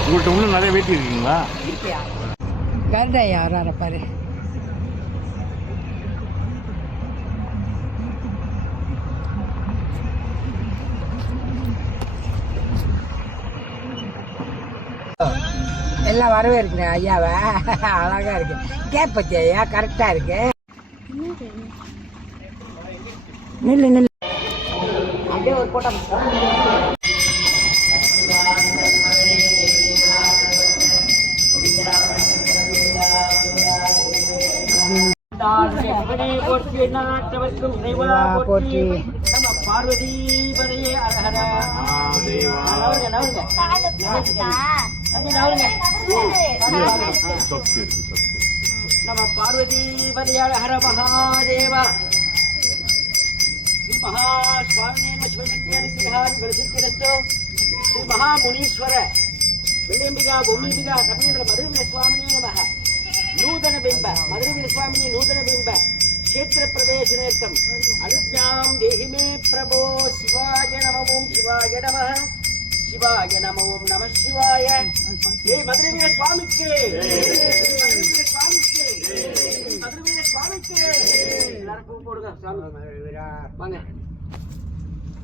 உங்கள்கிட்ட இன்னும் நிறைய வெயிட் இருக்கீங்களா? கருடையா வர பாரு. எல்லாம் வரவேற்கிறேன் ஐயாவை. அழகா இருக்கு. கேப் பத்தி ஐயா கரெக்டா இருக்கு. நில்லு நில்லு. அப்படியே ஒரு போட்டோ. பார்வதி பதையே அரஹர நம பார்வதி பதைய ஹர மகாதேவ ஸ்ரீ மகாஸ்வாமினேன சிவசக்தியானுகிரகான் பலசித்திரஸ்தோ ஸ்ரீ மகாமுனீஸ்வர வெள்ளியம்பிகா பொம்மிம்பிகா சமேந்திர மதுரவீர சுவாமினே நமः நூதன பிம்ப மதுரவீர சுவாமினி நூதன பிம்ப क्षेत्र प्रवेशनेर्थम अनुज्ञां देहि मे प्रभो शिवाय नमः ओम शिवाय नमः शिवाय नमः ओम नमः शिवाय हे मधुरवीर स्वामी के मधुरवीर स्वामी के मधुरवीर स्वामी के எல்லாரும் பூ போடுங்க சாமி வாங்க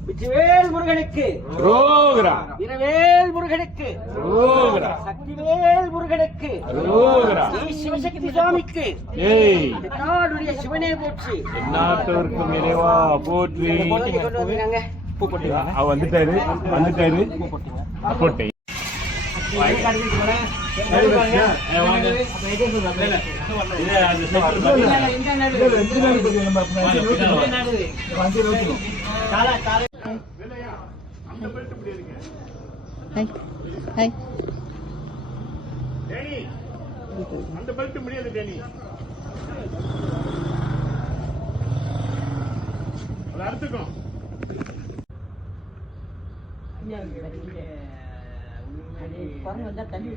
விச்சுவேல் முருகனுக்கு ரோகரா இரவேல் முருகனுக்கு ரோகரா சக்திவேல் முருகனுக்கு ரோகரா ஸ்ரீ சிவசக்தி சுவாமிக்கு ஏய் நாடுடைய சிவனே போற்றி எந்நாட்டவர்க்கும் இறைவா போற்றி. கொண்டு வந்தாங்க பூ போட்டீங்க அவ வந்துட்டாரு போட்டேன். அந்த பெல்ட் முடியாது டேனி. அது அறுத்துக்கும். பாருங்க தண்ணி